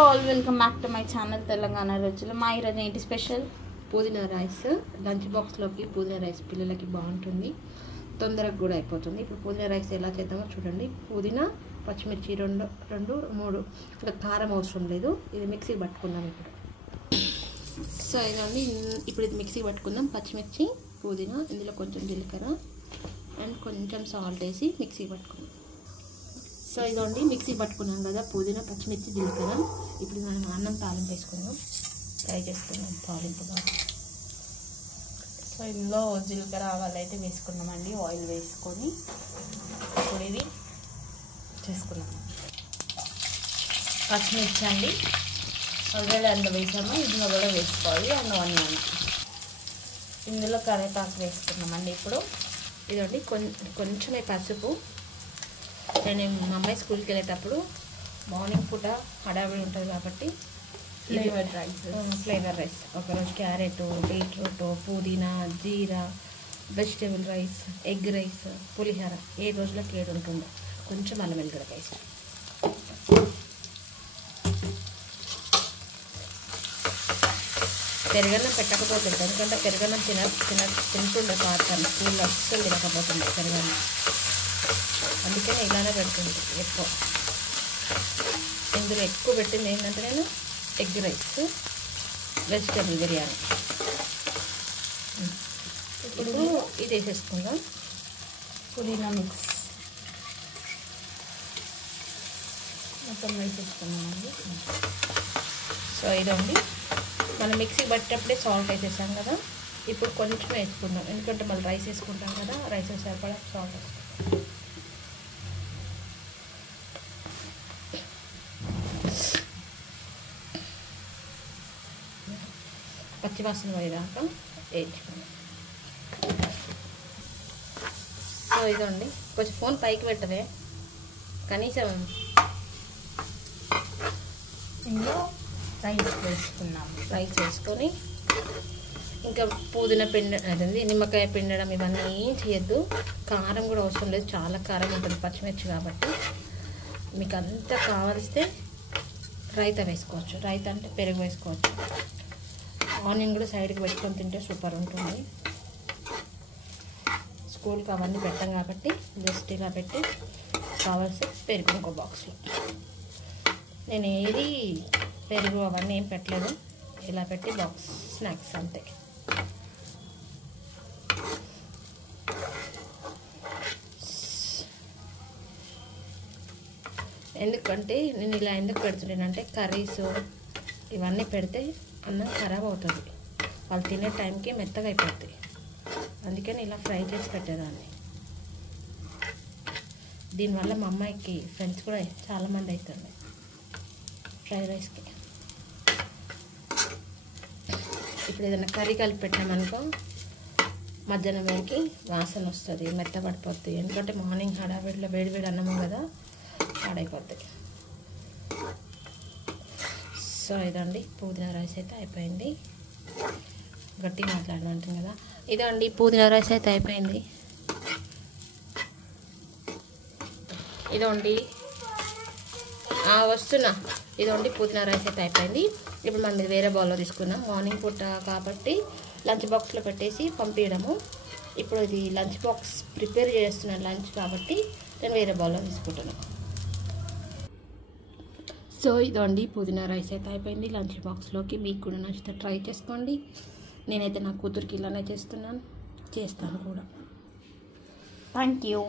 All welcome back to my channel Telangana రుచులు. మా ఈరోజు ఏంటి స్పెషల్? పుదీనా రైస్. లంచ్ బాక్స్లోకి పుదీనా రైస్ పిల్లలకి బాగుంటుంది, తొందరగా కూడా అయిపోతుంది. ఇప్పుడు పుదీనా రైస్ ఎలా చేద్దామో చూడండి. పుదీనా, పచ్చిమిర్చి రెండు మూడు, ఇంకా కారం అవసరం లేదు. ఇది మిక్సీకి పట్టుకుందాం ఇప్పుడు. సో ఇదండి, ఇప్పుడు ఇది మిక్సీకి పట్టుకుందాం. పచ్చిమిర్చి, పుదీనా, ఇందులో కొంచెం జీలకర్ర అండ్ కొంచెం సాల్ట్ వేసి మిక్సీకి పట్టుకుందాం. సో ఇదండి, మిక్సీకి పట్టుకున్నాం కదా పుదీనా, పచ్చిమిర్చి, జీలకర్ర. ఇప్పుడు మనం అన్నం తాలింపు వేసుకుందాం. ఫ్రై చేసుకుందాం తాలింపు బాగా. సో ఇందులో జీలకర్ర ఆవాలు అయితే వేసుకున్నామండి. ఆయిల్ వేసుకొని ఇప్పుడు ఇది చేసుకున్నాం. పచ్చిమిర్చి అండి ఆల్రెడీ అందులో వేసాము, ఇందులో కూడా వేసుకోవాలి. ఆనియన్, ఇందులో కరివేపాకు వేసుకున్నామండి. ఇప్పుడు ఇదండి కొంచెమే పసుపు. నేను మా అమ్మాయి స్కూల్కి వెళ్ళేటప్పుడు మార్నింగ్ పూట హడావిడి ఉంటుంది కాబట్టి ఫ్లేవర్ రైస్ ఒకరోజు క్యారెట్, బీట్రూట్, పుదీనా, జీరా, వెజిటేబుల్ రైస్, ఎగ్ రైస్, పులిహోర ఏ రోజులకు ఏడు ఉంటుందో. కొంచెం అల్లం వెల్లిగడ్డ పేస్ట్. పెరుగన్నం పెట్టకపోతుంది, ఎందుకంటే పెరుగన్నం తింటుండే పాత్రలు స్కూల్లో అస్సలు తినకపోతుంది పెరుగన్నం. అందుకని ఇలానే పెడుతుంది ఎక్కువ. ఇందులో ఎక్కువ పెట్టింది ఏంటంటే నేను ఎగ్ రైస్, వెజిటేబుల్ బిర్యానీ. ఇప్పుడు ఇది వేసేసుకుందాం. పుదీనా మిక్స్ మొత్తం వేసేసుకున్నామండి. సో ఇదండి, మనం మిక్సీ పట్టేటప్పుడే సాల్ట్ వేసేసాం కదా. ఇప్పుడు కొంచెం వేసుకుందాం, ఎందుకంటే మళ్ళీ రైస్ వేసుకుంటాం కదా. రైస్ సరిపడా సాల్ట్ వేసుకుంటాం. పచ్చివాసన పోయేదాకా వేయించుకుందాం. సో ఇదండి, కొంచెం ఫోన్ పైకి పెట్టదే, కనీసం ఇందులో రైస్ వేసుకున్నాం. రైస్ వేసుకొని ఇంకా పుదీనా అదండి నిమ్మకాయ పిండడం ఇవన్నీ ఏం చేయొద్దు. కారం కూడా అవసరం లేదు, చాలా కారం ఉంటుంది పచ్చిమిర్చి కాబట్టి. మీకు అంతా కావలిస్తే రైతా వేసుకోవచ్చు. రైతా అంటే పెరుగు వేసుకోవచ్చు. ఆనియన్ కూడా సైడ్కి పెట్టుకొని తింటే సూపర్ ఉంటుంది. స్కూల్కి అవన్నీ పెట్టాం కాబట్టి జస్ట్ ఇలా పెట్టి కావాల్సి పెరుగు ఇంకో బాక్స్లో. నేను ఏది పెరుగు అవన్నీ ఏం పెట్టలేదు, ఇలా పెట్టి బాక్స్ స్నాక్స్ అంతే. ఎందుకంటే నేను ఇలా ఎందుకు పెడుతున్నానంటే కర్రీస్ ఇవన్నీ పెడితే అన్నం ఖరాబ్ అవుతుంది, వాళ్ళు తినే టైంకి మెత్తగా అయిపోతుంది. అందుకని ఇలా ఫ్రై చేసి పెట్టేదాన్ని. దీనివల్ల మా అమ్మాయికి ఫ్రెండ్స్ కూడా చాలామంది అవుతుంది ఫ్రైడ్ రైస్కి. ఇప్పుడు ఏదైనా కర్రీ కలిపి పెట్టామనుకో మధ్యాహ్నం వేడికి వాసన వస్తుంది, మెత్తపడిపోతుంది. ఎందుకంటే మార్నింగ్ హడావిడిలో వేడి అన్నము కదా, పాడైపోతుంది. సో ఇదండి, పుదీనా రైస్ అయితే అయిపోయింది. గట్టిగా మాట్లాడమంటుంది కదా. ఇదండి, పుదీనా రైస్ అయితే అయిపోయింది. ఇదండి వస్తున్నా. ఇదండి, పుదీనా రైస్ అయితే అయిపోయింది. ఇప్పుడు మనం ఇది వేరే బౌల్లో తీసుకున్నాం. మార్నింగ్ పూట కాబట్టి లంచ్ బాక్స్లో పెట్టేసి పంపించడము. ఇప్పుడు ఇది లంచ్ బాక్స్ ప్రిపేర్ చేస్తున్నాను లంచ్ కాబట్టి నేను వేరే బౌల్లో తీసుకుంటున్నాను. సో ఇదండి, పుదీనా రైస్ అయితే అయిపోయింది లంచ్ బాక్స్లోకి. మీకు కూడా నచ్చితే ట్రై చేసుకోండి. నేనైతే నా కూతురికి ఇలానే చేస్తాను కూడా. Thank you.